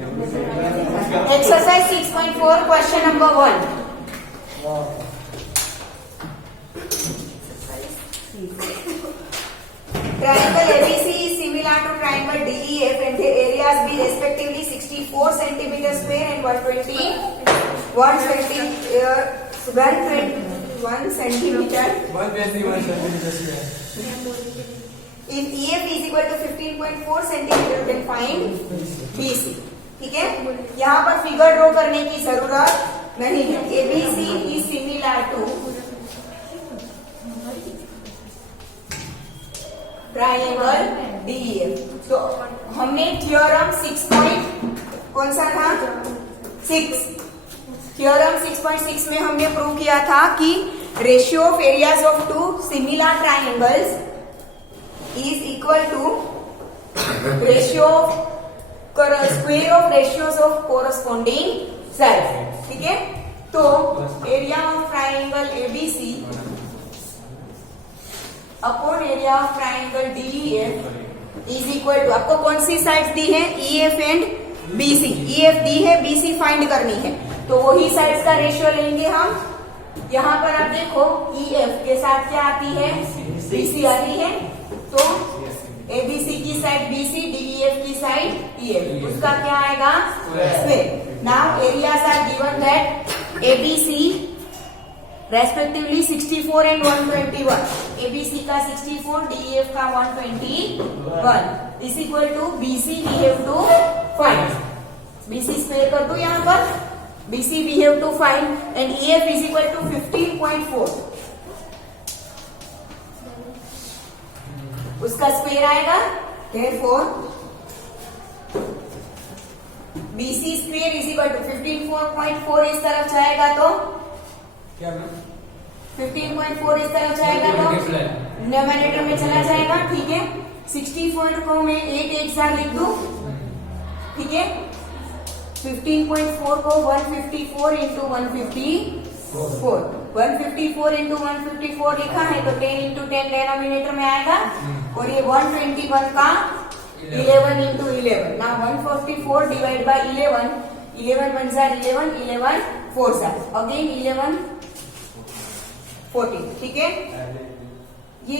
Exercise 6.4 question number 1. Triangle ABC is similar to triangle DEF and their areas be respectively 64 cm square and 121 centimeter. If EF is equal to 15.4 centimeter, then find BC. ठीक है, यहाँ पर figure draw करने की जरूरत नहीं है. ABC is similar to triangle DEF. तो हमने थ्योरम 6. कौन सा था? 6. थ्योरम 6.6 में हमने प्रूव किया था कि ratio of areas of two similar triangles is equal to ratio of square of ratios of corresponding side. ठीक है, तो area of triangle ABC upon area of triangle DEF is equal to, आपको कौन सी sides दी है? EF and BC. EF दी है, BC फाइंड करनी है, तो वही साइड्स का रेशियो लेंगे हम. यहाँ पर आप देखो EF के साथ क्या आती है? BC आती है, तो ABC की साइड BC, DEF की साइड EF, उसका क्या आएगा? Square. Now areas are given that ABC respectively 64 and 121. ABC का 64, DEF का 121 is equal to BC we have to find. BC square कर दो यहाँ पर. BC we have to find and EF is equal to 15.4. उसका square आएगा. Therefore BC square is equal to 15.4 इस तरफ जाएगा तो क्या 15.4 इस तरफ जाएगा तो डिनोमिनेटर में चला जाएगा. ठीक है, 64 को मैं 8 एक साथ लिख दूं. ठीक है, 15.4 को 154 इंटू 154 इंटू 154 लिखा है, तो 10 इंटू 10 डिनोमिनेटर में आएगा. और ये 121 का 11 इंटू 11. ना 144 divide by 11 1 jar 11 11 4 jar again 11 14. ठीक है, ये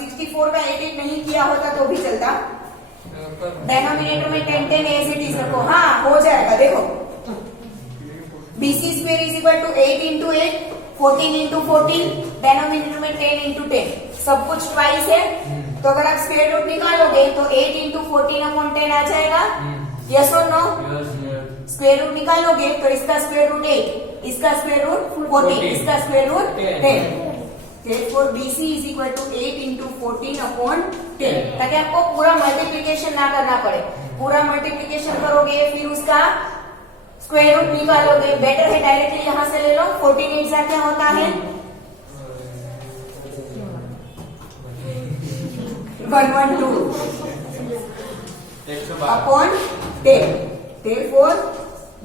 64 का 8 नहीं किया होता तो भी चलता. डिनोमिनेटर में 10 10 एज इट इज रखो. हाँ, हो जाएगा. देखो BC square is equal to 8 into 8 14 into 14. Denominator में 10 इंटू 10 सब कुछ ट्वाइस है, तो अगर आप स्क्वायर रूट निकालोगे तो 8 इंटू 14 अपॉन 10 आ जाएगा. यस और नो? स्क्वायर रूट निकालोगे तो इसका स्क्वायर रूट 8, इसका स्क्वायर रूट 14, इसका square root 10. Therefore BC is equal to 8 into 14 upon 10. ताकि आपको पूरा मल्टीप्लिकेशन ना करना पड़े. पूरा मल्टीप्लिकेशन करोगे फिर उसका स्क्वायर रूट निकालोगे. बेटर है डायरेक्टली यहाँ से ले लो. 14 8 जार क्या होता है? 112 upon 10. Therefore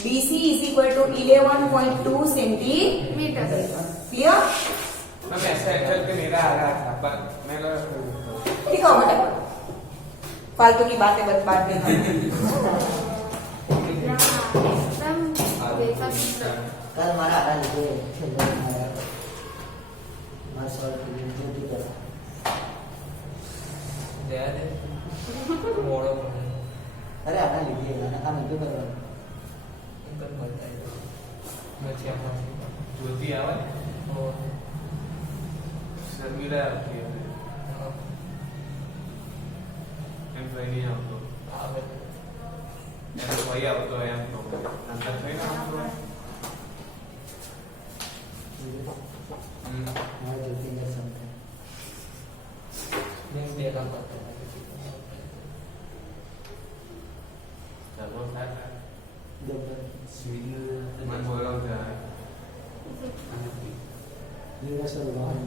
BC is equal to 11.2 centimeter. Clear? ऐसा एक्चुअल के मेरा आ रहा था पर मैं ठीक है बेटा, फालतू की बातें बात नहीं. कल हमारा आटा लिखे अरे आटा लिखिए ना काम क्यों कर रहा ज्योति आवे शर्मिला आती है एम भाई આવતો આવે એમ ભાઈ આવતો એમ તો નંતર થઈ ના આવતો हमारा ज्योति का समझ नहीं देखा पता चलो सर स्वीट मन बोला था ये वैसा बाहर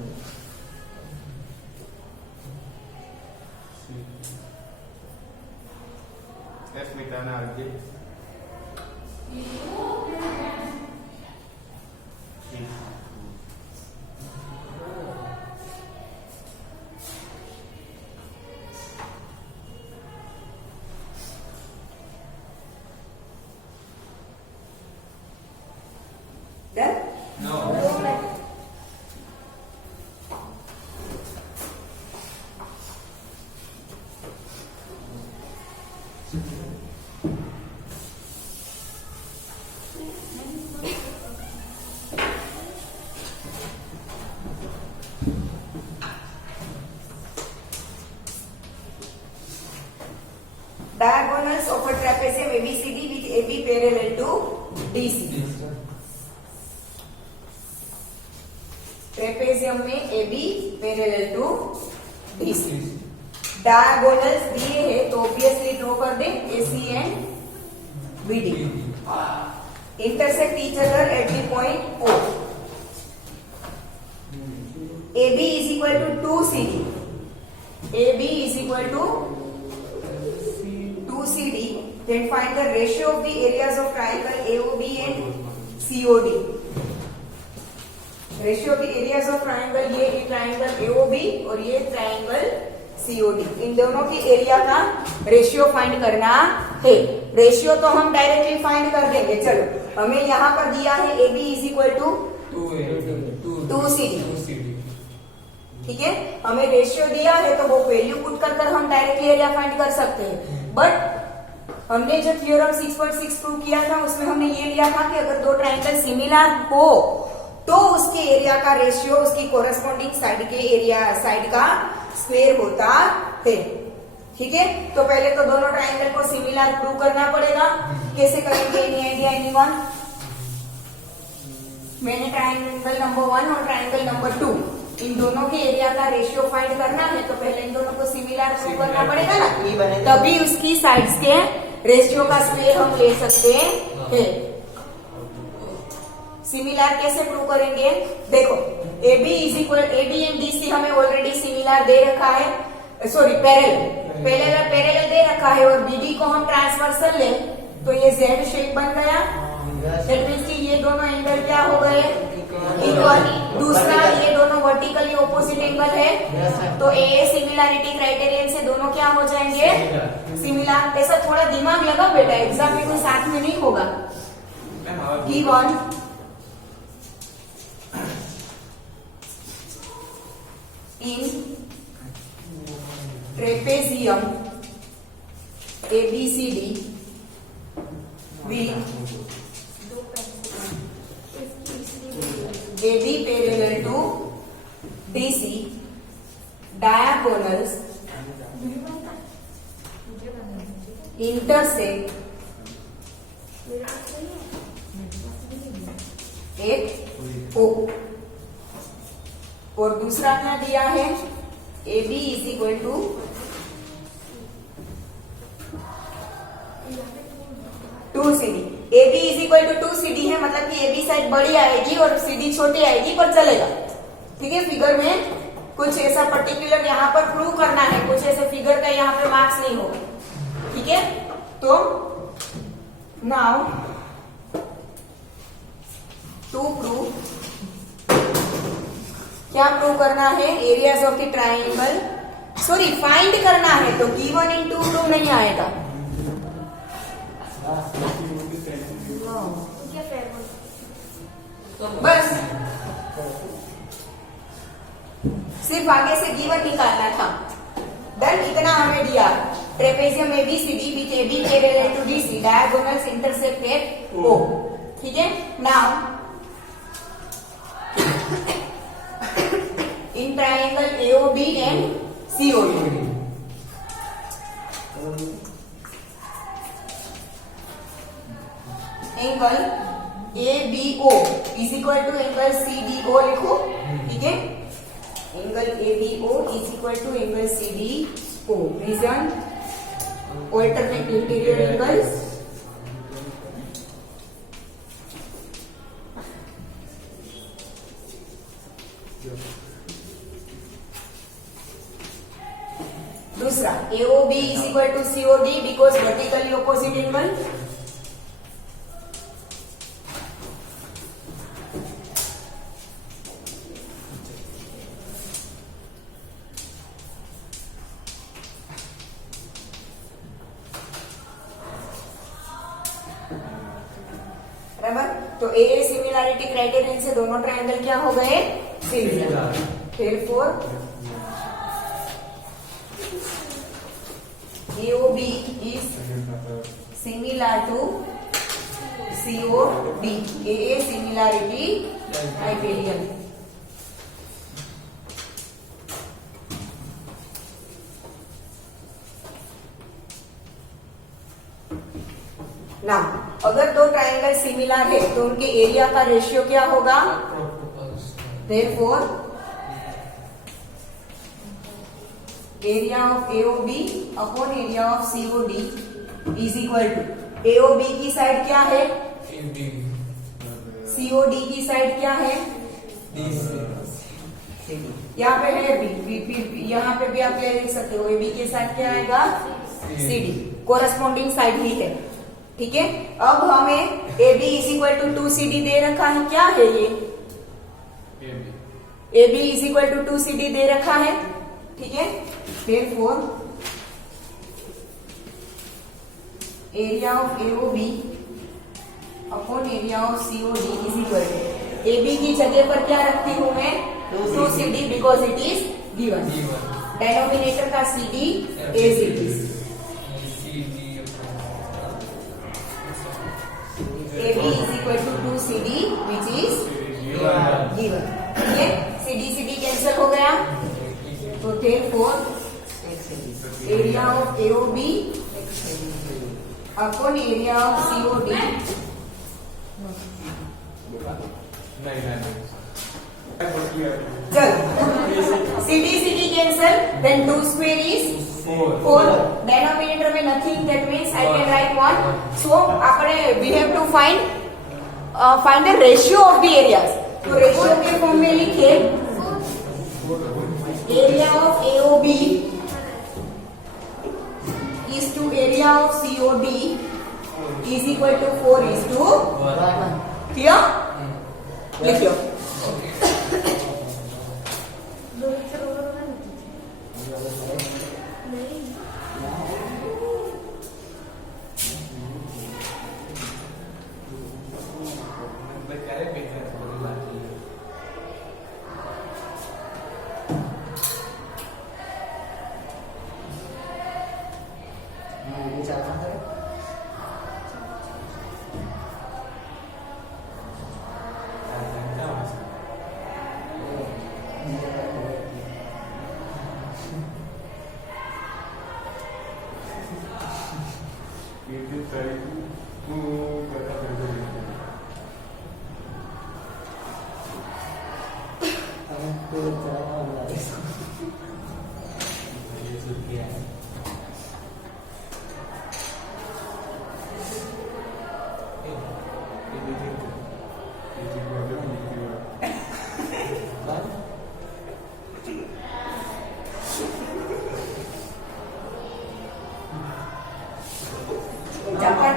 स्मिताना आगे पैरेलल टू DC। ट्रेपेजियम में AB parallel to DC। Diagonals दिए है तो ऑब्वियसली ड्रॉ कर दे AC and BD। Intersect each other at the point O। AB is equal to 2CD। AB is equal to 2CD। Then find the ratio of the areas of triangle AOB and COD। Ratio of the areas of triangle, ये triangle AOB और ये triangle COD, इन दोनों की area का ratio find करना है। Ratio तो हम डायरेक्टली फाइंड कर देंगे। चलो, हमें यहाँ पर दिया है AB is equal to 2CD। ठीक है, हमें रेशियो दिया है तो वो वैल्यू पुट कर हम डायरेक्टली एरिया फाइंड कर सकते हैं। बट हमने जो थ्योरम 6.6 प्रूव किया था उसमें हमने ये लिया था कि अगर दो ट्राइंगल सिमिलर हो तो उसके एरिया का रेशियो उसकी कोरस्पॉन्डिंग साइड के एरिया साइड का स्क्वायर होता है। ठीक है, तो पहले तो दोनों ट्राइंगल को सिमिलर प्रूव करना पड़ेगा। कैसे करेंगे? Any idea, anyone? मैंने ट्राइंगल नंबर 1 और ट्राइंगल नंबर 2 इन दोनों के एरिया का रेशियो फाइंड करना है तो पहले इन दोनों को सिमिलर प्रूव करना पड़ेगा ना, तभी उसकी साइड्स के रेशियो का स्क्वायर हम ले सकते हैं। सिमिलर कैसे प्रूव करेंगे? देखो, AB एंड DC हमें ऑलरेडी सिमिलर दे रखा है, सॉरी पैरेलल दे रखा है, और BD को हम ट्रांसवर्सल ले तो ये Z शेप बन गया। दैट मींस कि ये दोनों एंगल क्या हो गए? इक्वल। दूसरा, ये दोनों वर्टिकली ऑपोजिट एंगल है तो AA सिमिलैरिटी क्राइटेरियन से दोनों क्या हो जाएंगे? सिमिलर। ऐसा थोड़ा दिमाग लगाओ बेटा, एग्जाम में कोई साथ में नहीं होगा। Given in trapezium ABCD with AB parallel to DC, diagonals intersect at O। और दूसरा क्या दिया है? AB is equal to 2CD। AB is equal to 2CD है, मतलब कि AB साइड बड़ी आएगी और CD छोटी आएगी, पर चलेगा। ठीक है, फिगर में कुछ ऐसा पर्टिकुलर यहाँ पर प्रूव करना है, कुछ ऐसे फिगर का यहाँ पे मार्क्स नहीं होगा। ठीक है, तो नाउ टू प्रूव, क्या प्रूव करना है? Areas of the triangle, sorry find करना है, तो गिवन इन टू प्रूव नहीं आएगा। बस सिर्फ आगे से गिवन निकालना था। देन इतना हमें दिया, trapezium ABCD with AB parallel to DC, diagonals intersect at O। ठीक है, now in triangle AOB and COD, angle ABO is equal to angle CDO लिखो। ठीक है, angle ABO is equal to angle CDO। Reason, alternate interior angles, दूसरा AOB is equal to COD because vertically opposite angle। बराबर, तो AA similarity criterion से दोनों triangle क्या हो गए? Similar. Therefore AOB is similar to COD, AA similarity criterion। ना अगर दो ट्राइंगल सिमिलर है तो उनके एरिया का रेशियो क्या होगा? Therefore area of AOB upon area of COD is equal to AOB की साइड क्या है? COD की साइड क्या है? यहाँ पे है B, यहाँ पे भी आप क्या लिख सकते हो? AB के साइड क्या आएगा? CD कोरस्पॉन्डिंग साइड ही है। ठीक है, अब हमें AB is equal to 2CD दे रखा है। क्या है ये? AB is equal to 2CD दे रखा है। ठीक है, therefore area of AOB upon area of COD is equal to AB की जगह पर क्या रखती हूं मैं? 2CD because it is given. Denominator का CD as it is. AB is equal to 2CD which is given। ठीक है, CD कैंसिल हो गया तो therefore area of AOB upon area of COD चलो CD cancel then 2 square is 4 denominator में nothing that means I can write 1 so આપણે we have to find the ratio of the areas तो ratio के form में लिखे area of AOB is to area of COD is equal to 4:1 clear लिख लो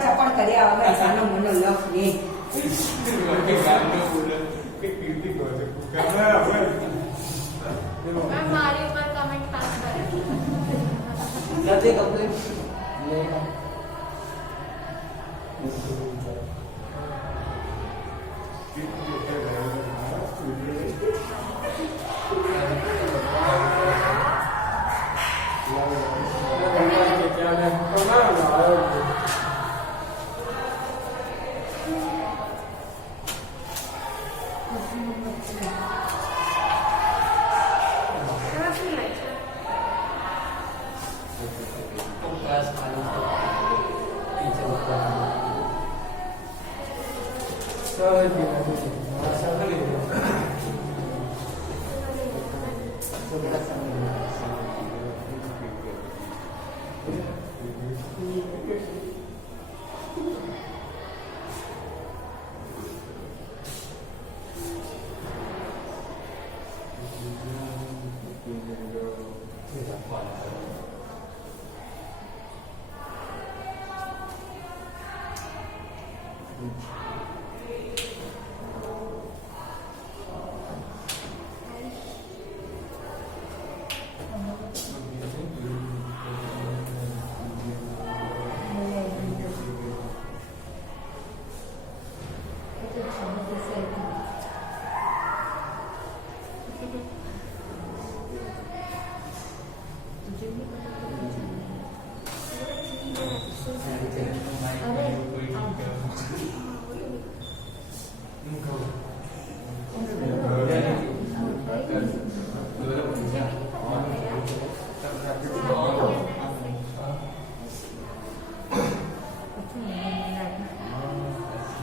ચપણ કર્યા વગર સાનો મનો લખ નહીં हमारे ऊपर कमेंट पास करें નથી કમ્પ્લીટ લેના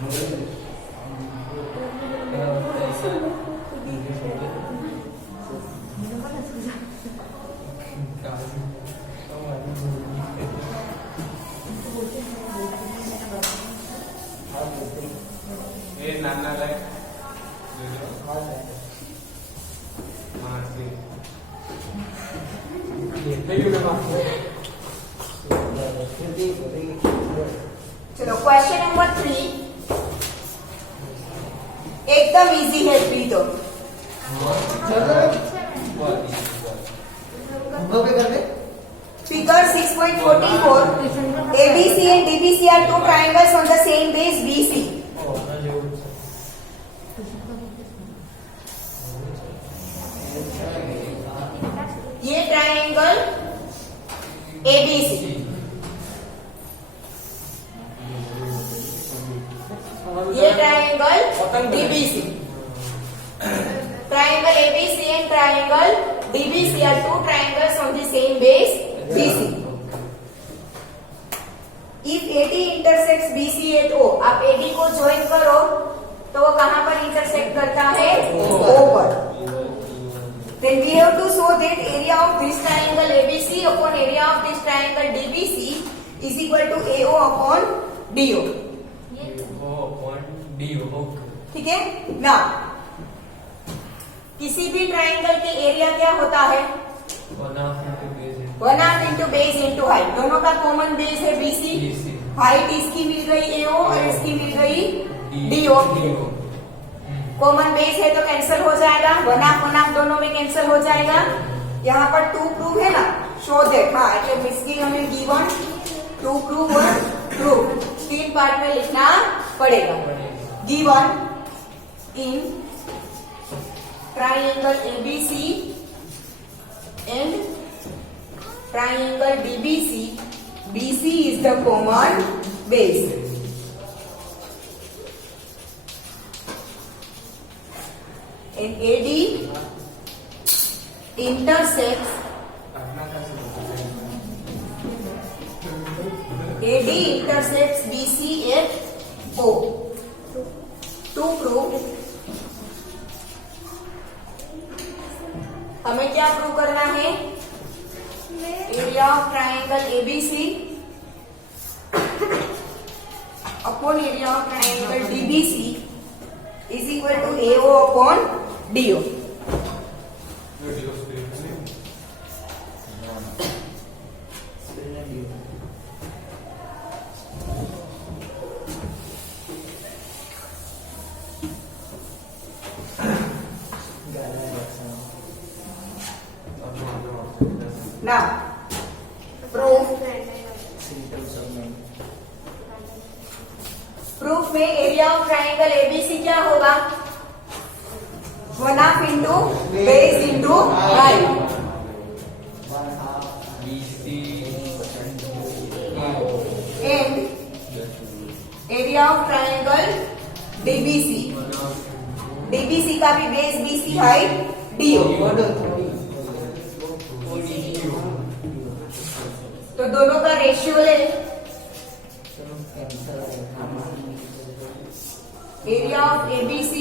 ये नाना लाइक चलो क्वेश्चन नंबर 3 एकदम इजी है प्री तो Figure 6.44 ABC and DBC are two triangles on the same base BC. ये ट्रायंगल ABC ये triangle DBC. Triangle ABC and triangle DBC are two triangles on the same base BC. If AD intersects BC at O, आप AD को join करो तो वो कहाँ पर intersect करता है? O पर. Then we have to show that area of this triangle ABC upon area of this triangle DBC is equal to AO upon DO. ठीक है ना? किसी भी ट्राइंगल के एरिया क्या होता है? 1/2 इंटू बेस इंटू हाइट. दोनों का कॉमन बेस है BC. हाइट इसकी मिल गई AO और इसकी मिल गई DO. कॉमन बेस है तो कैंसिल हो जाएगा. 1/2 दोनों में कैंसिल हो जाएगा. यहाँ पर 2 प्रूव है ना. Show that. हाँ એટલે મિસ્કી हमें गिवन 2 प्रूव और प्रूव 3 पार्ट में लिखना पड़ेगा. Given in triangle ABC and triangle DBC, BC is the common base. And AD intersects BC at O. To prove हमें क्या प्रूव करना है? Area of triangle ABC upon area of triangle DBC is equal to AO upon DO. Now, proof में area of triangle ABC क्या होगा? 1/2 into base into height. And area of triangle DBC का भी base BC height DO. तो दोनों का ratio ले. Area of ABC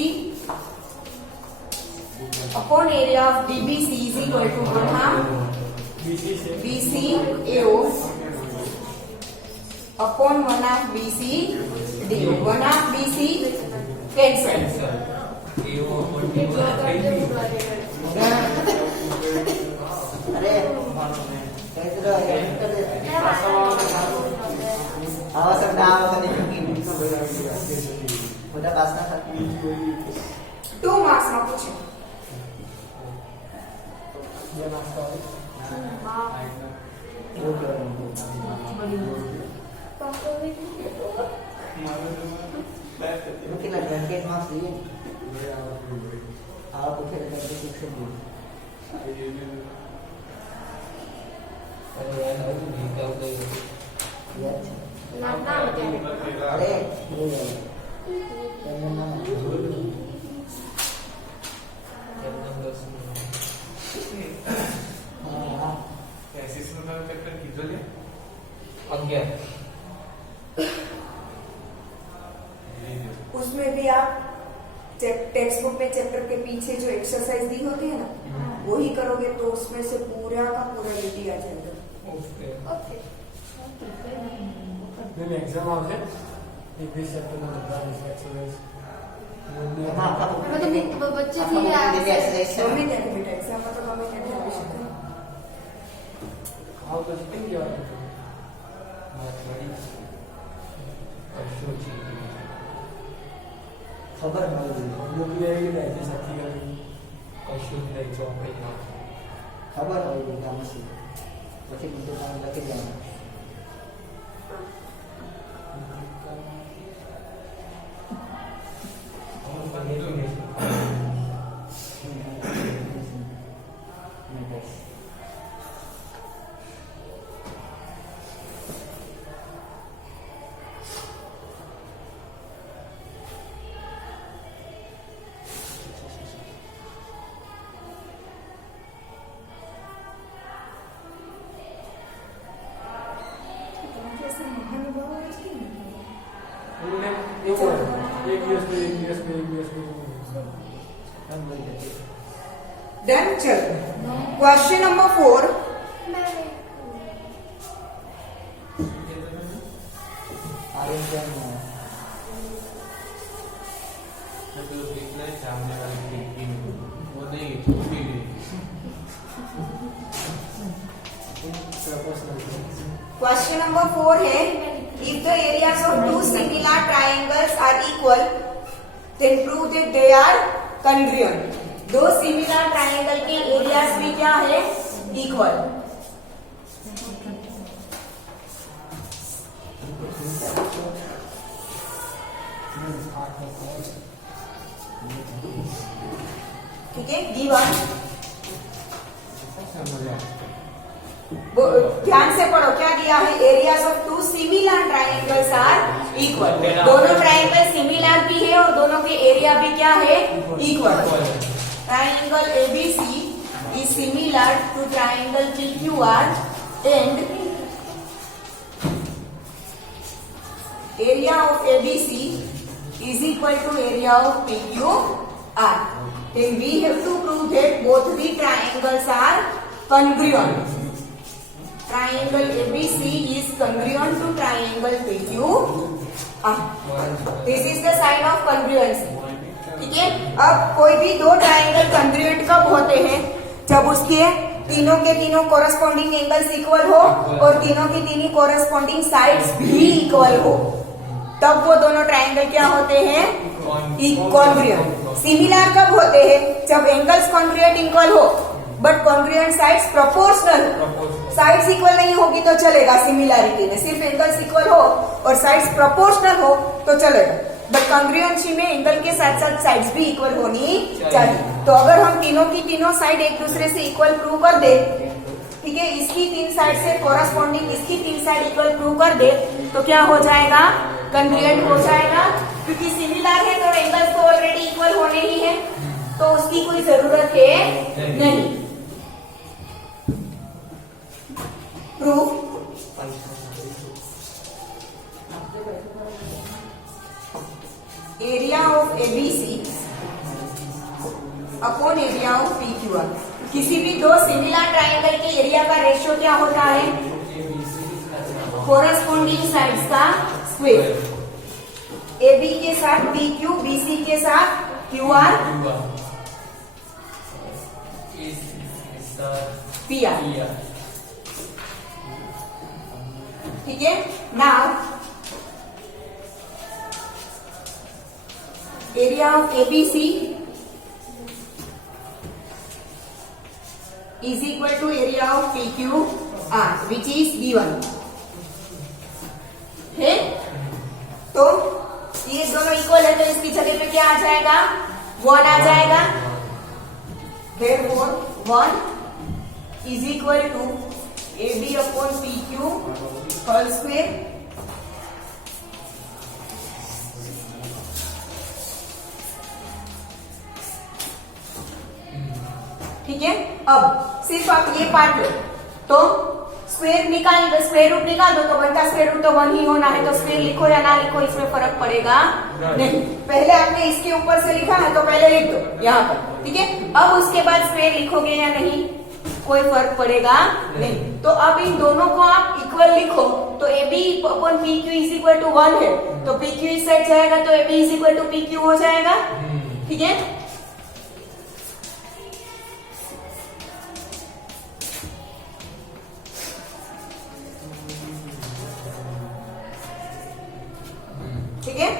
upon area of DBC is equal to 1/2 BC AO upon 1/2 BC DO. 1/2 BC cancel. अरे आवाज नहीं udah pasang 2 marks में पूछे. mungkin ada yang masih आप उठे रहते शिक्षक भी अरे अरे उसमें भी आप टेक्स्ट बुक में चैप्टर के पीछे जो एक्सरसाइज दी होती है ना, वही करोगे तो उसमें से पूरा का पूरा एटी आ जाएगा। ओके ओके मैंने एग्जाम आवશે 21 સપ્ટેમ્બર 2021 એમાં આપણા मतलब बच्चे આપણા भी પોતાની exercise છે ગમે ને? ત્યારે બેટા એક્ઝામમાં તો ગમે ત્યારે આપી શકે। આવ તો કેમ કહેવાય ખબર ન હોય મોકલી આવી ને જે સાથી કરી કશું જ નહીં ચોપડી ખબર હોય કે આમ શું પછી બધું કામ લખી દેવાનું તમારે ऐसे महानुभाव હોય છે ને? એટલે એવું હોય એક દિવસ તો એક દિવસ તો એક દિવસ તો કામ કરી દે Then चल क्वेश्चन नंबर 4। આર્યન तो इतना ही सामने वाले खिड़की में वो नहीं छूटी नहीं પ્રપોઝલ क्वेश्चन नंबर 4 है if the areas of two similar triangles are equal then prove that they are congruent. दो सिमिलर ट्रायंगल के एरियाज भी क्या है? इक्वल। ठीक है, गिवन ध्यान से पढ़ो क्या दिया है? Areas of two similar triangles are equal. दोनों ट्रायंगल सिमिलर भी है और दोनों के एरिया भी क्या है? Equal. Triangle ABC is similar to triangle PQR and area of ABC is equal to area of PQR. Then we have to prove that both the triangles are congruent. Triangle ABC is congruent to triangle PQR. This is the sign of congruency. ठीक है, अब कोई भी दो triangle congruent कब होते हैं? जब उसके तीनों के तीनों कोरस्पॉन्डिंग एंगल्स इक्वल हो और तीनों की तीनों कोरस्पॉन्डिंग साइड्स भी इक्वल हो, तब वो दोनों ट्राइंगल क्या होते हैं? कॉन्ग्रुएंट। सिमिलर कब होते हैं? जब एंगल्स कॉन्ग्रुएंट इक्वल हो but congruent sides proportional. Sides equal नहीं होगी तो चलेगा सिमिलैरिटी में, सिर्फ एंगल्स इक्वल हो और साइड्स प्रोपोर्शनल हो तो चलेगा। बट कॉन्ग्रुएंसी में एंगल के साथ साथ साइड्स भी इक्वल होनी चाहिए। तो अगर हम तीनों की तीनों साइड एक दूसरे से इक्वल प्रूव कर दे, ठीक है, इसकी तीन साइड से कोरस्पॉन्डिंग इसकी तीन साइड इक्वल प्रूव कर दे तो क्या हो जाएगा? कॉन्ग्रुएंट हो जाएगा। क्योंकि सिमिलर है तो एंगल्स तो ऑलरेडी इक्वल होने ही है, तो उसकी कोई जरूरत है नहीं। Proof area of ABC upon area of PQR. किसी भी दो सिमिलर ट्राइंगल के एरिया का रेशियो क्या होता है? कोरस्पॉन्डिंग साइड्स का स्क्वायर। AB के साथ PQ, BC के साथ QR, PR। ठीक है, now area of ABC is equal to area of PQR which is given है। तो ये दोनों इक्वल है तो इसकी जगह पे क्या आ जाएगा? 1 आ जाएगा। Therefore 1 is equal to AB upon PQ whole square ठीक है। अब सिर्फ आप ये पार्ट लो तो स्क्वायर रूट निकाल दो तो बनता स्क्वायर रूट तो 1 ही होना है, तो स्क्वायर लिखो या ना लिखो इसमें फर्क पड़ेगा नहीं। पहले आपने इसके ऊपर से लिखा ना तो पहले लिख दो यहाँ पर, ठीक है। अब उसके बाद स्क्वायर लिखोगे या नहीं कोई फर्क पड़ेगा नहीं। तो अब इन दोनों को आप इक्वल लिखो, तो A B upon P Q is equal to 1 है, तो पी क्यू इस साइड जाएगा तो A B is equal to P Q हो जाएगा, ठीक है। ठीक है।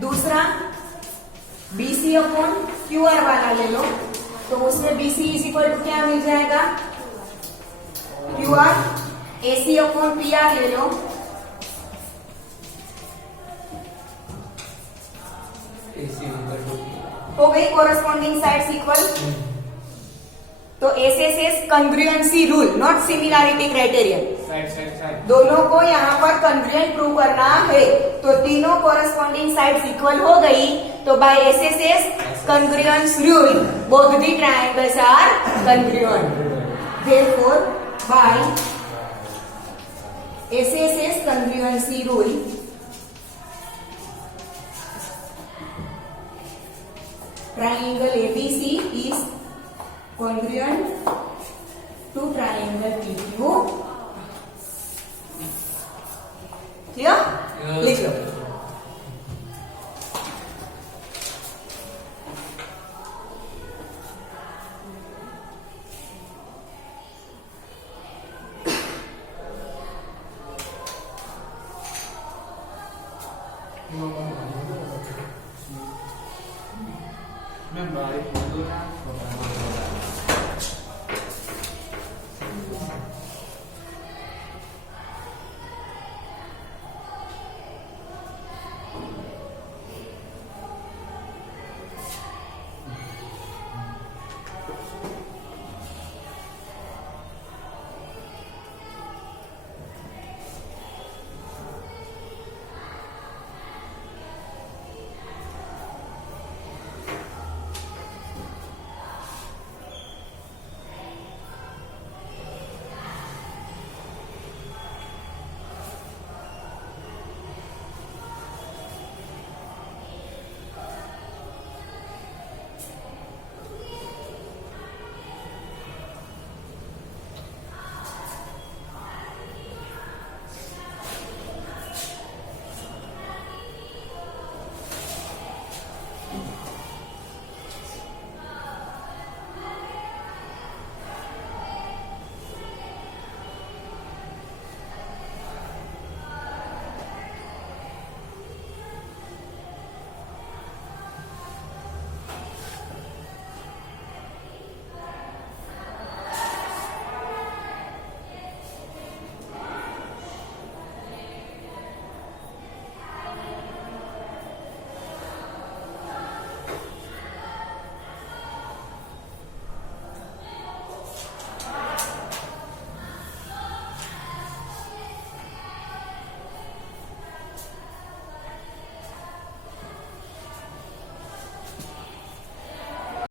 दूसरा BC अपॉन QR वाला ले लो, तो उसमें BC इज इक्वल टू क्या मिल जाएगा QR। AC अपॉन PR ले लो, हो गई कोरस्पॉन्डिंग साइड्स इक्वल। तो SSS congruency rule, not similarity criterion, side दोनों को यहाँ पर कंग्रुएंट प्रूव करना है। तो तीनों कोरस्पॉन्डिंग साइड्स इक्वल हो गई, तो by SSS congruence rule both the triangles are congruent. Therefore by SSS congruency rule triangle ABC is congruent to triangle PQ। Clear? लिख लो। मैं बारीक